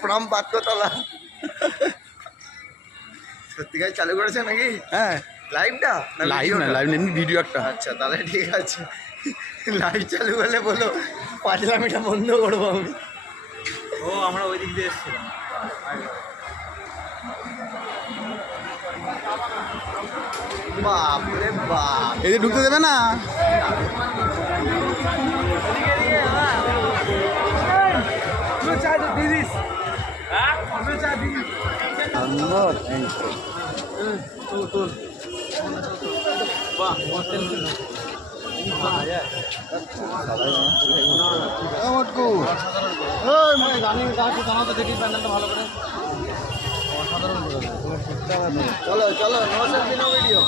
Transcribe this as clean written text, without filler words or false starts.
প্রণাম বাক্যতলা সত্যিকার চালু করেছে নাকি? হ্যাঁ লাইভটা লাইভ না, লাইভ এমনি ভিডিও একটা। আচ্ছা তাহলে ঠিক আছে, লাইভ চালু করলে বলো পাগলামিটা বন্ধ করবো আমি। ও আমরা ওই দিক দিয়ে এসেছিলাম। বাপরে বাপ, এই যে ঢুকতে দেবে না। চলো চলো, নো সেলফি নো ভিডিও।